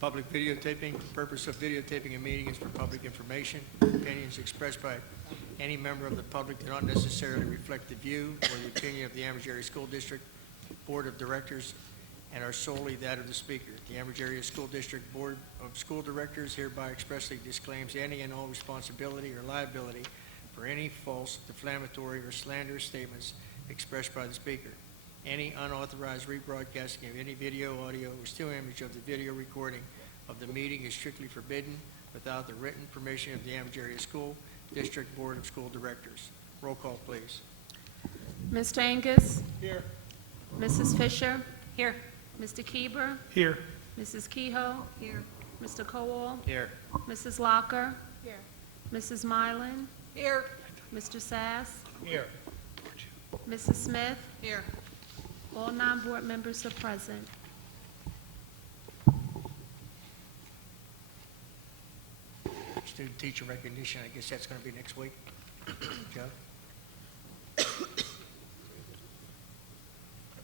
Public videotaping. The purpose of videotaping a meeting is for public information. Opinions expressed by any member of the public do not necessarily reflect the view or the opinion of the Amherst Area School District Board of Directors and are solely that of the speaker. The Amherst Area School District Board of School Directors hereby expressly disclaims any and all responsibility or liability for any false, defamatory, or slanderous statements expressed by the speaker. Any unauthorized rebroadcasting of any video, audio, or still image of the video recording of the meeting is strictly forbidden without the written permission of the Amherst Area School District Board of School Directors. Roll call, please. Mr. Angus? Here. Mrs. Fisher? Here. Mr. Keeber? Here. Mrs. Kehoe? Here. Mr. Cowell? Here. Mrs. Locker? Here. Mrs. Mylan? Here. Mr. Sass? Here. Mrs. Smith? Here. All 9 board members are present. Student teacher recognition, I guess that's going to be next week. Joe?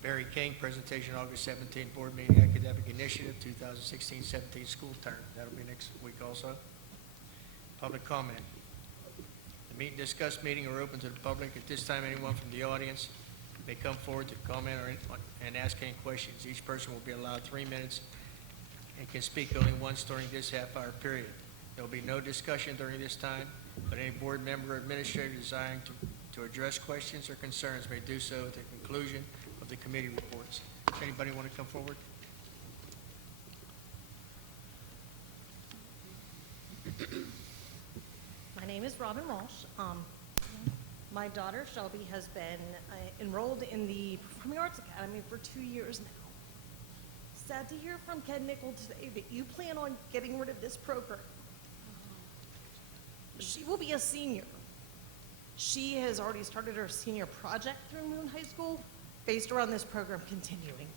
Barry King, presentation August 17th, board meeting academic initiative, 2016-17 school term. That'll be next week also. Public comment. The meet and discuss meeting are open to the public. At this time, anyone from the audience may come forward to comment and ask any questions. Each person will be allowed 3 minutes and can speak only once during this half-hour period. There will be no discussion during this time, but any board member or administrator desiring to address questions or concerns may do so at the conclusion of the committee reports. Does anybody want to come forward? My name is Robin Walsh. My daughter Shelby has been enrolled in the Performing Arts Academy for 2 years now. Sad to hear from Ken Nickel today that you plan on getting rid of this program. She will be a senior. She has already started her senior project through Moon High School based around this program continuing.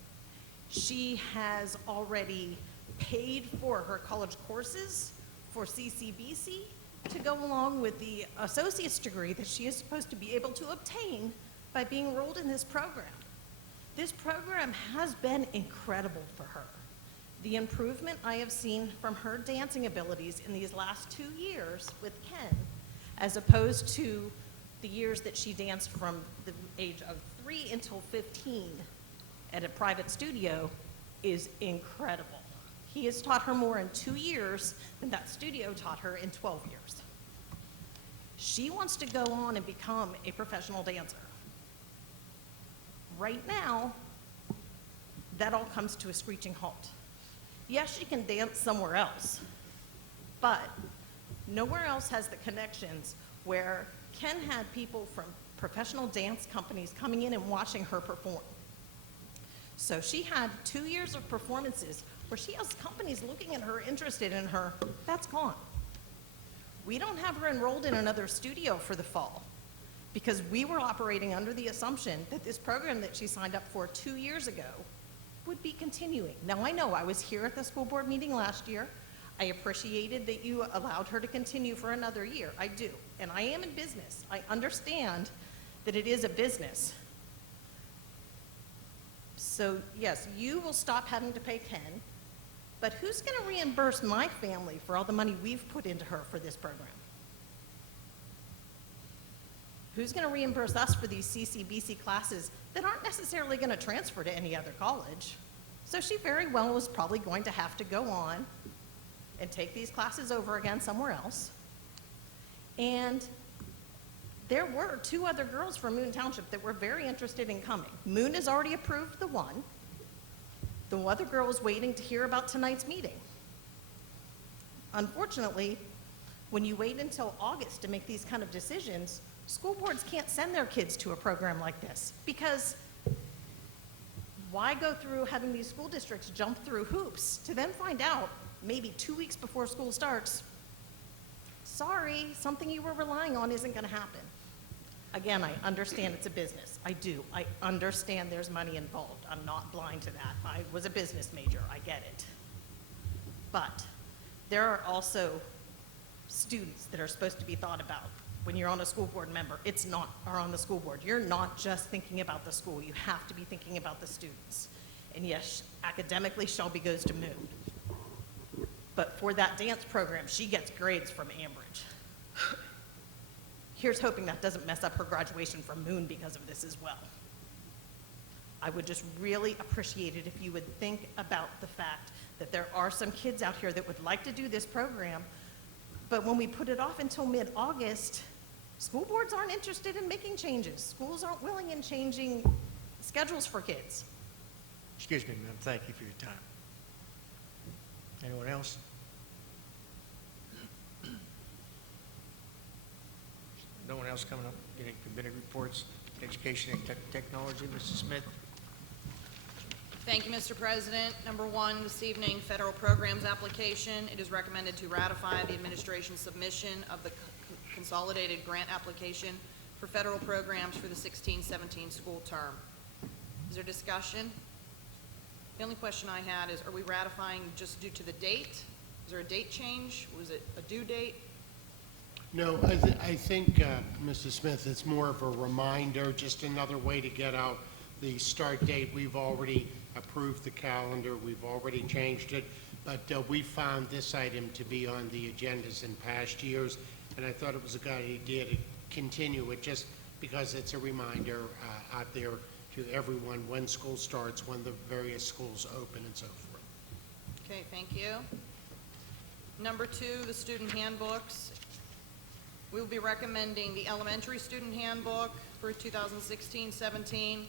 She has already paid for her college courses for CCBC to go along with the associate's degree that she is supposed to be able to obtain by being enrolled in this program. This program has been incredible for her. The improvement I have seen from her dancing abilities in these last 2 years with Ken, as opposed to the years that she danced from the age of 3 until 15 at a private studio, is incredible. He has taught her more in 2 years than that studio taught her in 12 years. She wants to go on and become a professional dancer. Right now, that all comes to a screeching halt. Yes, she can dance somewhere else, but nowhere else has the connections where Ken had people from professional dance companies coming in and watching her perform. So she had 2 years of performances where she has companies looking at her, interested in her. That's gone. We don't have her enrolled in another studio for the fall because we were operating under the assumption that this program that she signed up for 2 years ago would be continuing. Now, I know I was here at the school board meeting last year. I appreciated that you allowed her to continue for another year. I do. And I am in business. I understand that it is a business. So, yes, you will stop having to pay Ken, but who's going to reimburse my family for all the money we've put into her for this program? Who's going to reimburse us for these CCBC classes that aren't necessarily going to transfer to any other college? So she very well was probably going to have to go on and take these classes over again somewhere else. And there were 2 other girls from Moon Township that were very interested in coming. Moon has already approved the one. The other girl was waiting to hear about tonight's meeting. Unfortunately, when you wait until August to make these kind of decisions, school boards can't send their kids to a program like this because why go through having these school districts jump through hoops to then find out maybe 2 weeks before school starts, sorry, something you were relying on isn't going to happen. Again, I understand it's a business. I do. I understand there's money involved. I'm not blind to that. I was a business major. I get it. But there are also students that are supposed to be thought about when you're on a school board member. It's not, or on the school board. You're not just thinking about the school. You have to be thinking about the students. And yes, academically, Shelby goes to Moon. But for that dance program, she gets grades from Ambridge. Here's hoping that doesn't mess up her graduation from Moon because of this as well. I would just really appreciate it if you would think about the fact that there are some kids out here that would like to do this program, but when we put it off until mid-August, school boards aren't interested in making changes. Schools aren't willing in changing schedules for kids. Excuse me, ma'am, thank you for your time. Anyone else? No one else coming up? Getting committee reports, education and technology, Mrs. Smith? Thank you, Mr. President. Number one, this evening, federal programs application. It is recommended to ratify the administration's submission of the consolidated grant application for federal programs for the 16-17 school term. Is there discussion? The only question I had is, are we ratifying just due to the date? Is there a date change? Was it a due date? No, I think, Mrs. Smith, it's more of a reminder, just another way to get out the start date. We've already approved the calendar, we've already changed it, but we found this item to be on the agendas in past years, and I thought it was a good idea to continue it just because it's a reminder out there to everyone when school starts, when the various schools open and so forth. Okay, thank you. Number two, the student handbooks. We will be recommending the elementary student handbook for 2016-17,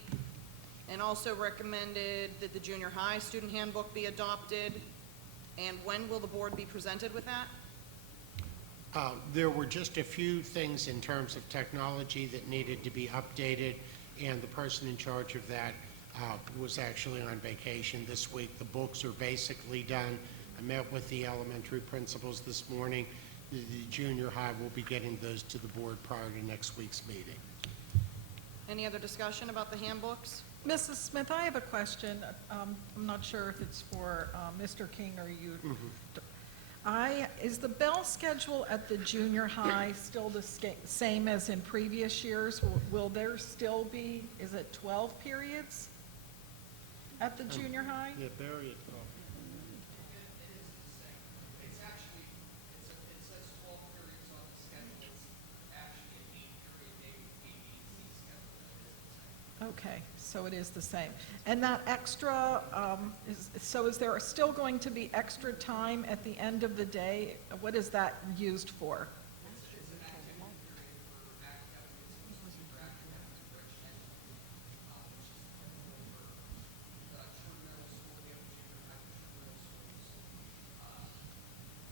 and also recommended that the junior high student handbook be adopted. And when will the board be presented with that? There were just a few things in terms of technology that needed to be updated, and the person in charge of that was actually on vacation this week. The books are basically done. I met with the elementary principals this morning. The junior high will be getting those to the board prior to next week's meeting. Any other discussion about the handbooks? Mrs. Smith, I have a question. I'm not sure if it's for Mr. King or you. Is the bell schedule at the junior high still the same as in previous years? Will there still be, is it 12 periods at the junior high? Yeah, Barry, It says 12 periods on the schedule. It's actually an 8-period day with AASD schedule. Okay, so it is the same. And that extra, is there still going to be extra time at the end of the day? What is that used for? It's an activity period for academic, it's mostly for academic enrichment, which is typical for true middle school, we have junior high, true middle schools.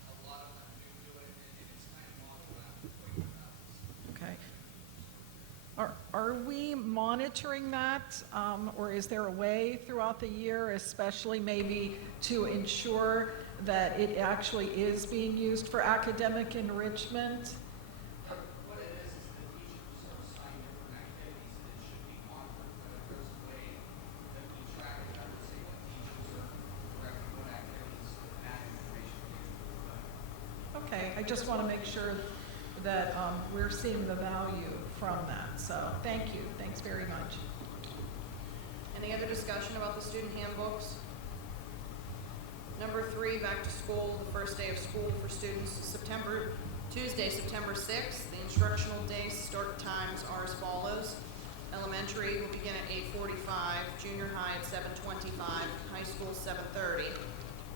A lot of them do it, and it's kind of modeled after Quaker Baptist. Okay. Are we monitoring that, or is there a way throughout the year, especially maybe to ensure that it actually is being used for academic enrichment? What it is the teachers are assigned different activities, and it should be monitored, but if there's a way that we track it, I would say what teachers are directing what activities, that information is. Okay, I just want to make sure that we're seeing the value from that. So thank you. Thanks very much. Any other discussion about the student handbooks? Number three, back to school, the first day of school for students, Tuesday, September 6th. The instructional day start times are as follows. Elementary will begin at 8:45, junior high at 7:25, high school 7:30.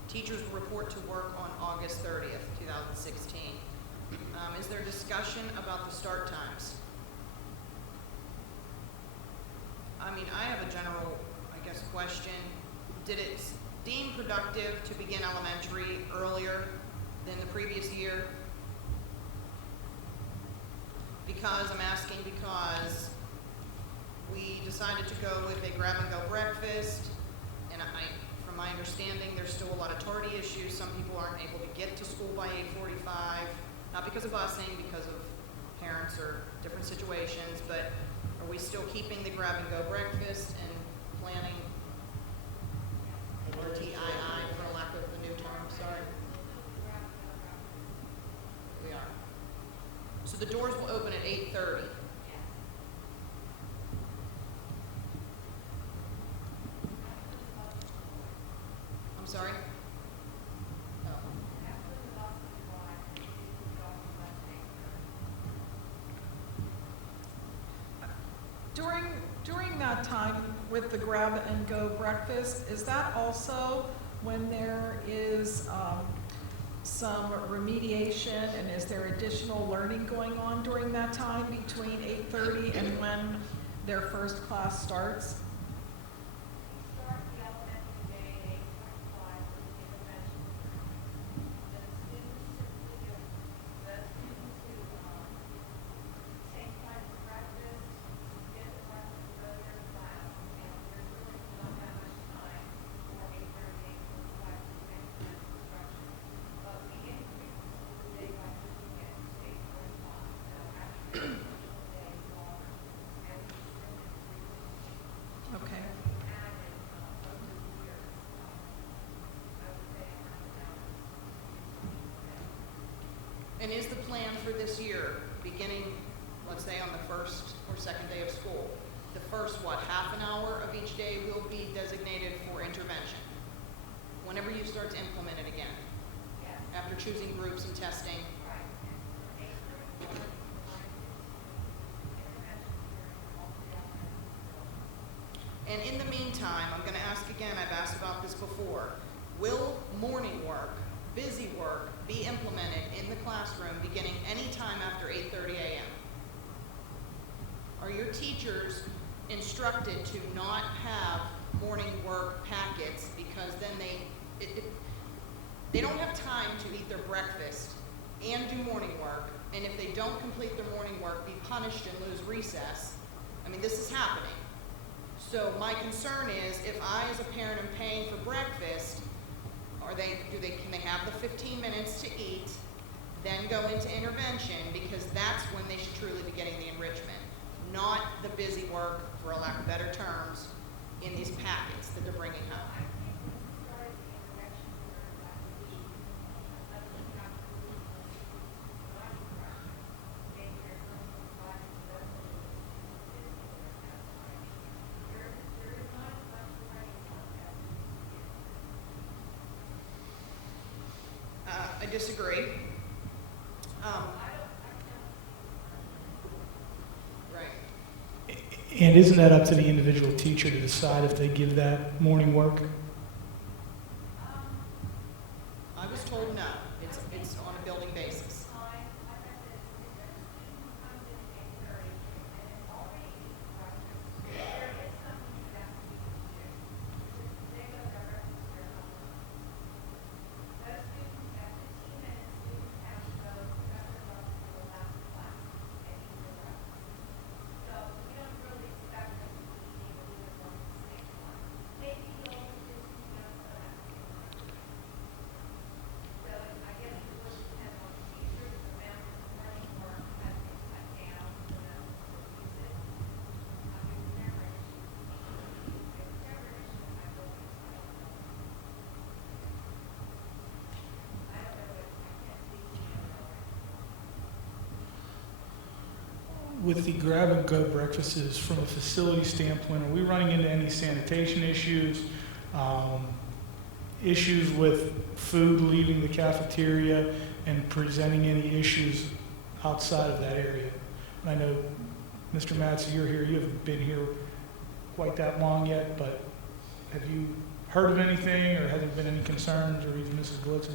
Teachers will report to work on August 30th, 2016. Is there discussion about the start times? I mean, I have a general, I guess, question. Did it deem productive to begin elementary earlier than the previous year? Because, I'm asking because we decided to go with a grab-and-go breakfast, and from my understanding, there's still a lot of tardy issues. Some people aren't able to get to school by 8:45, not because of busing, because of parents or different situations, but are we still keeping the grab-and-go breakfast and planning, or TII, for lack of the new term, sorry? We are. So the doors will open at 8:30. I'm sorry? Oh. during that time with the grab-and-go breakfast, is that also when there is some remediation, and is there additional learning going on during that time between 8:30 and when their first class starts? Start the elementary day at 8:45 with the intervention. The students typically get, the students who take time for breakfast, get the breakfast, go to their class, and there's really not that much time for 8:30, 8:45 to make that instruction. But we increase the school day by moving it to 8:45. So actually, the school day is longer, and we extend it to Okay. added over the years, I would say around an hour. And is the plan for this year, beginning, let's say on the first or second day of school, the first, half an hour of each day will be designated for intervention? Whenever you start to implement it again, Yes, after choosing groups and testing? right. And from 8:30 to 9:15, intervention during all the elementary. And in the meantime, I'm going to ask again, I've asked about this before, will morning work, busy work, be implemented in the classroom beginning any time after 8:30 a.m.? Are your teachers instructed to not have morning work packets because then they don't have time to eat their breakfast and do morning work, and if they don't complete their morning work, be punished and lose recess? I mean, this is happening. So my concern is, if I as a parent am paying for breakfast, can they have the 15 minutes to eat, then go into intervention, because that's when they should truly be getting the enrichment, not the busy work, for a lack of better terms, in these packets that they're bringing home. I think when we started the intervention program last week, that's when we got to the body pressure. Maybe there's something provided to those who is at that time. There is not as much learning on that. I disagree. Right. And isn't that up to the individual teacher to decide if they give that morning work? I was told no. It's on a building basis. With the grab-and-go breakfasts, from a facility standpoint, are we running into any sanitation issues, issues with food leaving the cafeteria and presenting any issues outside of that area? And I know, Mr. Matz, you're here, you haven't been here quite that long yet, but have you heard of anything, or has there been any concerns, or even Mrs. Glitz,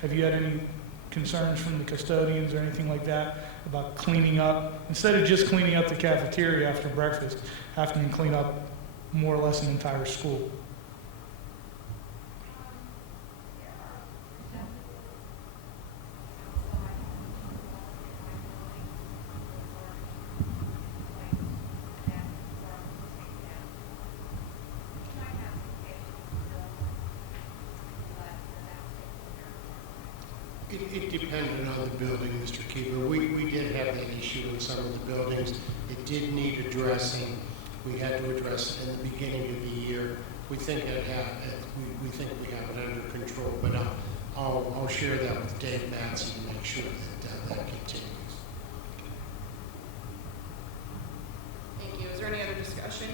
have you had any concerns from the custodians or anything like that about cleaning up, instead of just cleaning up the cafeteria after breakfast, having to clean up more or less an entire school? It depended on the building, Mr. Keeper. We did have that issue in some of the buildings. It did need addressing. We had to address it in the beginning of the year. We think we think we have it under control, but I'll share that with Dave Mattson to make sure that continues. Thank you. Is there any other discussion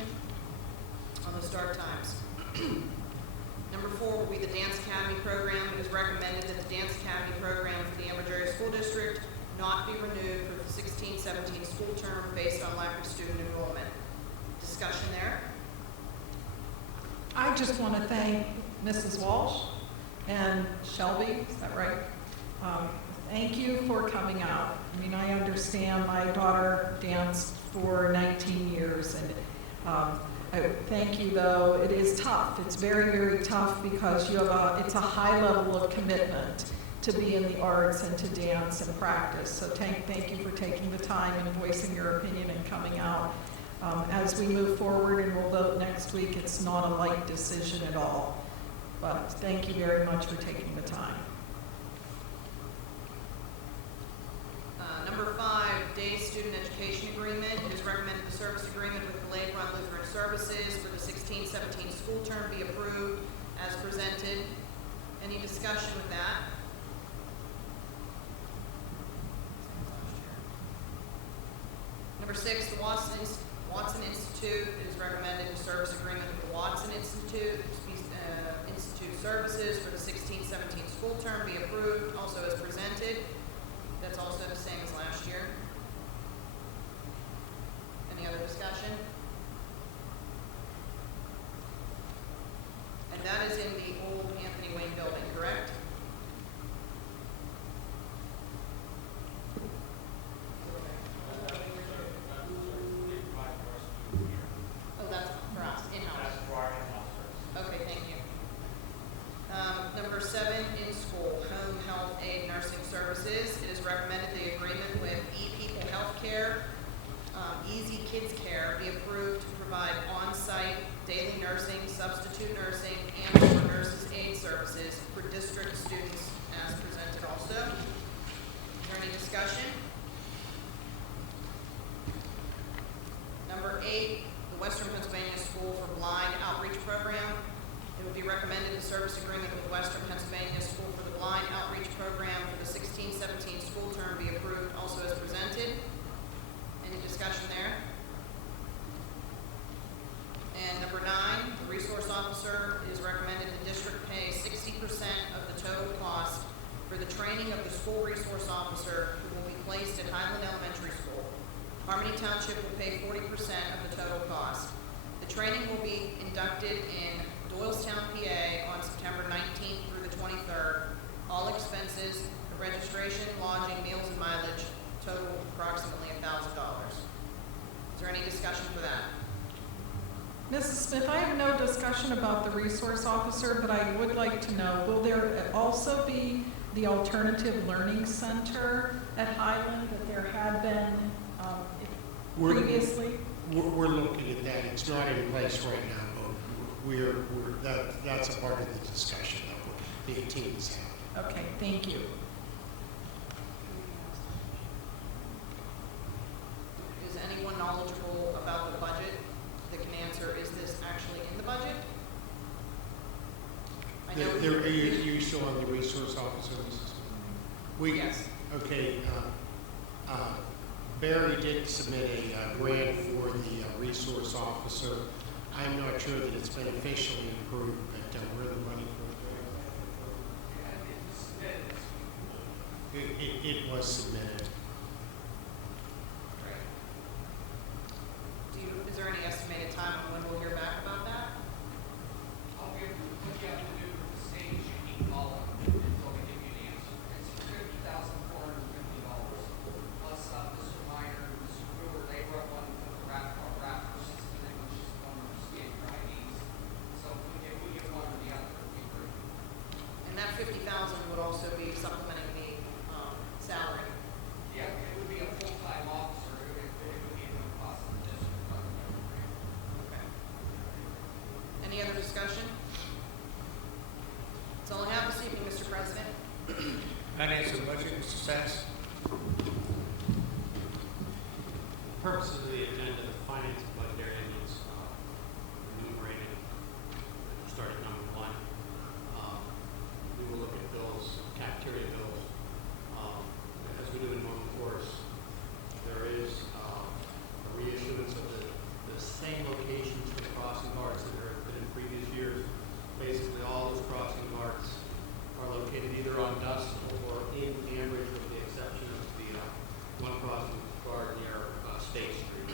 on the start times? Number 4 will be the Dance Academy program. It is recommended that the Dance Academy program for the Ambridge Area School District not be renewed for the 16-17 school term based on lack of student enrollment. discussion there? I just want to thank Mrs. Walsh and Shelby, is that right? Thank you for coming out. I mean, I understand my daughter danced for 19 years, and I thank you, though. It is tough. It's very, very tough because it's a high level of commitment to be in the arts and to dance and practice. So thank you for taking the time and voicing your opinion and coming out. As we move forward and we'll vote next week, it's not a light decision at all. But thank you very much for taking the time. Number 5, Day Student Education Agreement. It is recommended the service agreement with Delayed Run Lutheran Services for the 16-17 school term be approved as presented. Any discussion with that? Number 6, the Watson Institute. It is recommended the service agreement with the Watson Institute Services for the 16-17 school term be approved, also as presented. That's also the same as last year. Any other discussion? And that is in the old Anthony Wayne building, correct? Oh, that's for us, in-house. Okay, thank you. Number 7, in school, home health aid nursing services. It is recommended the agreement with ePeople Healthcare, Easy Kids Care be approved to provide on-site daily nursing, substitute nursing, and/or nurses aid services for district students as presented also. Is there any discussion? Number 8, the Western Pennsylvania School for Blind Outreach Program. It would be recommended the service agreement with Western Pennsylvania School for the Blind Outreach Program for the 16-17 school term be approved also as presented. Any discussion there? And number 9, the resource officer, it is recommended the district pay 60% of the total cost for the training of the school resource officer who will be placed at Highland Elementary School. Harmony Township will pay 40% of the total cost. The training will be inducted in Doylestown, PA on September 19th through the 23rd. All expenses, registration, lodging, meals, and mileage total approximately $1,000. Is there any discussion for that? Mrs. Smith, I have no discussion about the resource officer, but I would like to know, will there also be the Alternative Learning Center at Highland that there had been previously? We're looking at that. It's not in place right now, but that's a part of the discussion that the team is having. Okay, thank you. Is anyone knowledgeable about the budget that can answer, is this actually in the budget? I know Are you still on the resource officer? Yes. Okay. Barry did submit a grant for the resource officer. I'm not sure that it's been officially approved, but we're the money for it. It was submitted. Is there any estimated time on when we'll hear back about that? What you have to do with the state is you keep calling until they give you an answer. It's $50,450 plus Mr. Minor, Mr. Brewer, they wrote one with the rapper system, which is one of the state IDs. So if we get one or the other, we agree. And that $50,000 would also be supplementing the salary. Yeah, it would be a full-time officer. It would be a no cost to the district. Okay. Any other discussion? That's all I have this evening, Mr. President. Finance and Budget, Mr. Sass. Purpose of the agenda, the finance and budget area needs enumerated. Start at number 1. We will look at bills, cafeteria bills. As we do in normal course, there is a reissuance of the same locations for the crossing guards that have been in previous years. Basically, all those crossing guards are located either on Dust or in Cambridge, with the exception of the one crossing guard near State Street.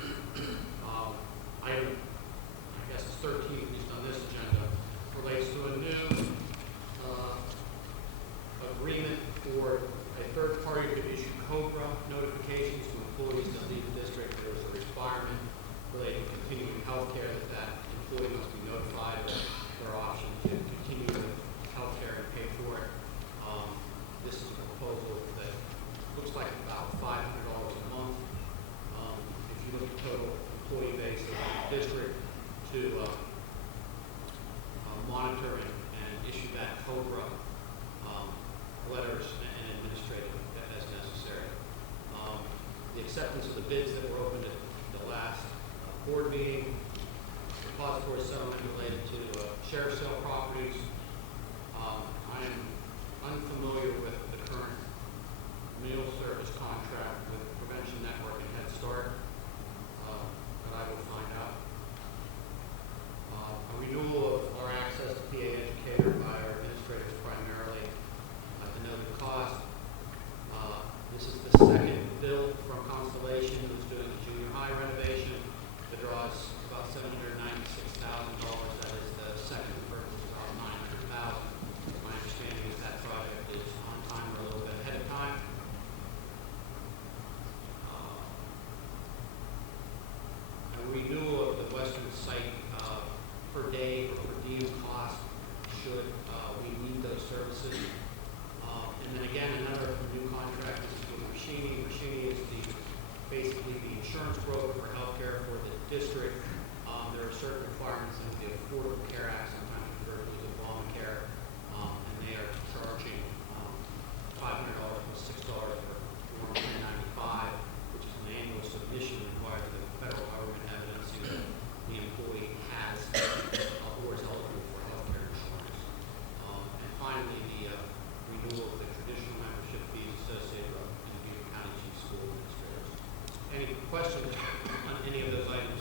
provide their option to continue with healthcare and pay for it. This is a proposal that looks like about $500 a month. If you look at total employee base of the district to monitor and issue back COBRA letters and administrative as necessary. The acceptance of the bids that were opened at the last board meeting, depository settlement related to sheriff sale properties. I am unfamiliar with the current meal service contract with Prevention Network and Head Start, but I will find out. A renewal of our access to PA educator by our administrators primarily at the noted cost. This is the second bill from Constellation, who's doing the junior high renovation. The draw is about $796,000. That is the second purchase, about $900,000. My understanding is that project is on time or a little bit ahead of time. A renewal of the western site per day or per diem cost should we need those services. And then again, another new contract is with Rashini. Rashini is basically the insurance broker for healthcare for the district. There are certain requirements in the Affordable Care Act, sometimes referred to as Obamacare, and they are charging $500 plus $6 for Form 1095, which is an annual submission required to the federal government evidencing that the employee has or is eligible for healthcare insurance. And finally, the renewal of the traditional membership fees associated with the Butte County Chief School Administrators. Any questions on any of those items?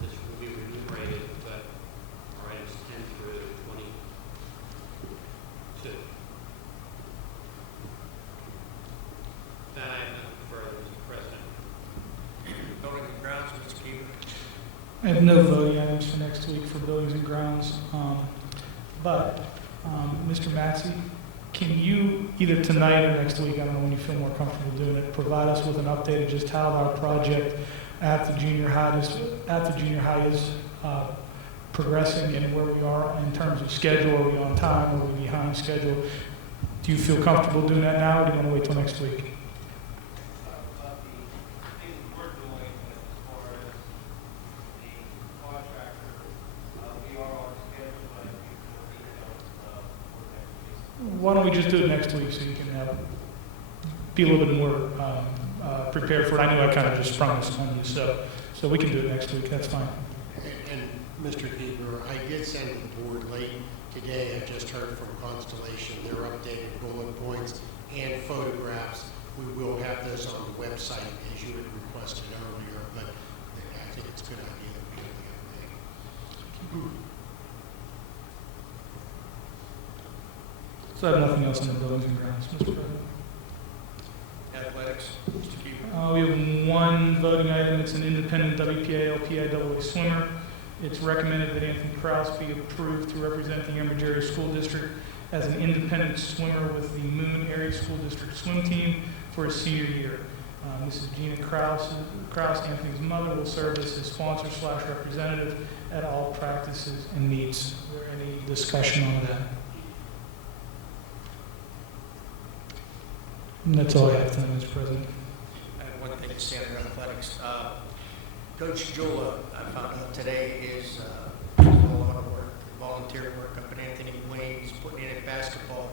This will be remunerated, but our items 10 through 22. That I have nothing further, Mr. President. Building and grounds, Mr. Keeper. I have no voting items for next week for buildings and grounds. Mr. Matsey, can you, either tonight or next week, I don't know when you feel more comfortable doing it, provide us with an update of just how our project at the junior high is progressing and where we are in terms of schedule? Are we on time? Are we behind schedule? Do you feel comfortable doing that now, or do you want to wait till next week? About the things we're doing as far as the contractor, we are on schedule, but we can details for next week. Why don't we just do it next week so you can be a little bit more prepared for it? I knew I kind of just sprung this on you, so we can do it next week. That's fine. And Mr. Keeper, I did send to the board late today. I just heard from Constellation their updated bullet points and photographs. We will have those on the website as you had requested earlier, but I think it's a good idea that we do the update. So I have nothing else on the buildings and grounds, Mr. President. Athletics, Mr. Keeper. We have one voting item. It's an independent WPA LPIAA swimmer. It's recommended that Anthony Krause be approved to represent the Emory Area School District as an independent swimmer with the Moon Area School District swim team for his senior year. Mrs. Gina Krause, Anthony's mother, will serve as his sponsor/representative at all practices and meets. Is there any discussion on that? And that's all I have tonight, Mr. President. I have one thing to say on athletics. Coach Jula, I found out today, is doing a lot of work, volunteer work up at Anthony Wayne. He's putting in a basketball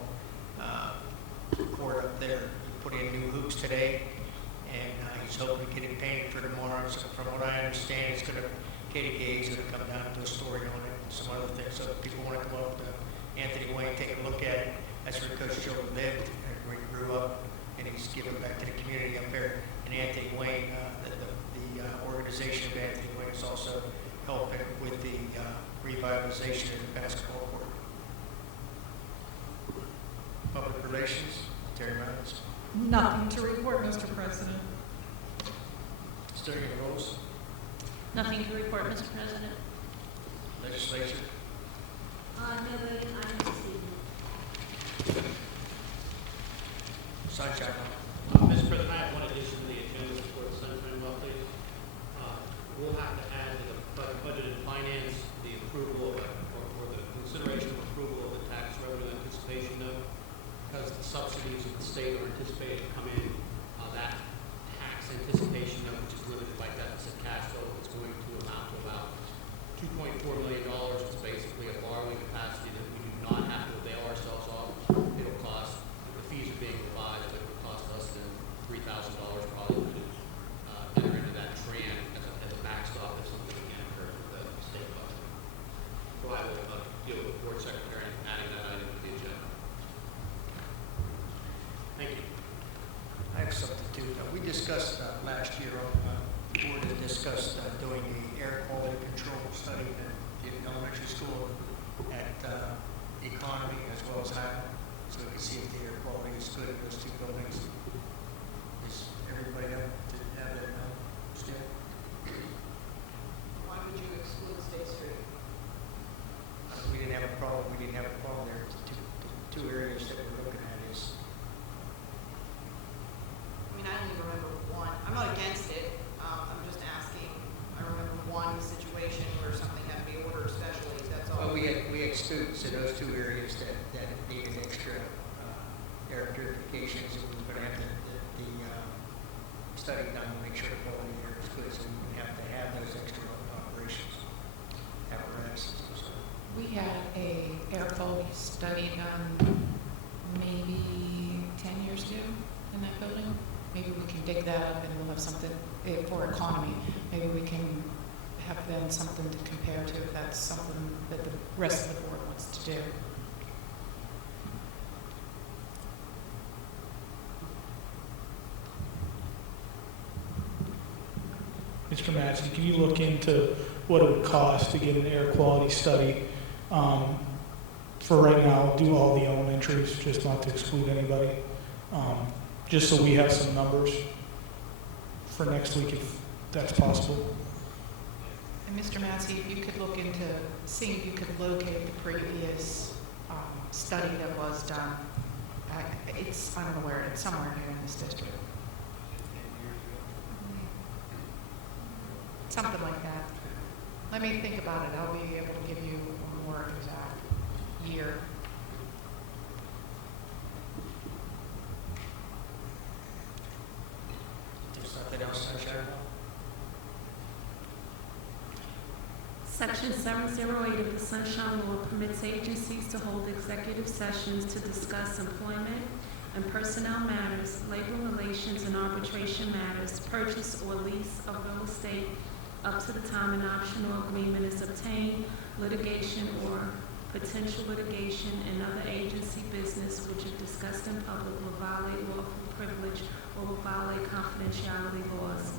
court up there. He put in new hoops today, and he's hoping to get it painted for tomorrow. So from what I understand, it's going to, KDKA is going to come down and do a story on it and some other things. So if people want to come up to Anthony Wayne, take a look at it. That's where Coach Jula lived and where he grew up, and he's giving back to the community up there. And Anthony Wayne, the organization of Anthony Wayne is also helping with the revitalization of the basketball court. Public relations, Terry Reynolds. Nothing to report, Mr. President. Sturdy Rose, Nothing to report, Mr. President. legislature. No voting items this evening. Sunshine Mr. President, I have one addition to the agenda for the Sunshine Law, please. We'll have to add to the budget and finance the anticipate to come in, that tax anticipation note, which is limited by deficit cash flow, is going to amount to about $2.4 million. It's basically a borrowing capacity that we do not have to avail ourselves of. It'll cost, the fees are being divided, it will cost us $3,000 probably to enter into that tran as a backstop if something again occurs with the state budget. So I will deal with the board secretary and adding that item to the agenda. Thank you. I have something too. We discussed last year, the board had discussed doing the air quality control study at the elementary school at Economy as well as Highland, so we can see if the air quality is good in those two buildings. Is everybody up to have that done still? Why would you exclude State Street? We didn't have a problem. We didn't have a problem there. The two areas that we're looking at is I mean, I don't even remember one. I'm not against it. I'm just asking. I remember one situation where something had to be ordered specially. That's all. well, we had students in those two areas that needed extra air purifications, and we were going to have the study done to make sure the quality of the air is good, so we would have to have those extra operations apparatuses. So We had a air quality study done maybe 10 years ago in that building. Maybe we can dig that up and we'll have something for economy. Maybe we can have then something to compare to if that's something that the rest of the board wants to do. Mr. Massey, can you look into what it would cost to get an air quality study? For right now, do all the elementaries, just not to exclude anybody. Just so we have some numbers for next week, if that's possible. And Mr. Massey, if you could look into, see if you could locate the previous study that was done. I don't know where, it's somewhere here in this district. Something like that. Let me think about it. I'll be able to give you a more exact year. there's nothing else I share. Section 708 of the Sunshine Law permits agencies to hold executive sessions to discuss employment and personnel matters, labor relations and arbitration matters, purchase or lease of real estate up to the time an optional agreement is obtained, litigation or potential litigation, and other agency business which if discussed in public will violate lawful privilege or will violate confidentiality laws.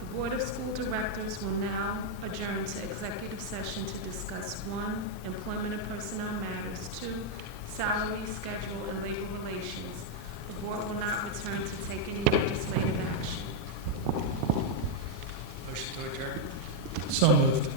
The Board of School Directors will now adjourn to executive session to discuss 1, employment and personnel matters, 2, salary, schedule, and labor relations. The Board will not return to take any legislative action. Motion to adjourn. So moved.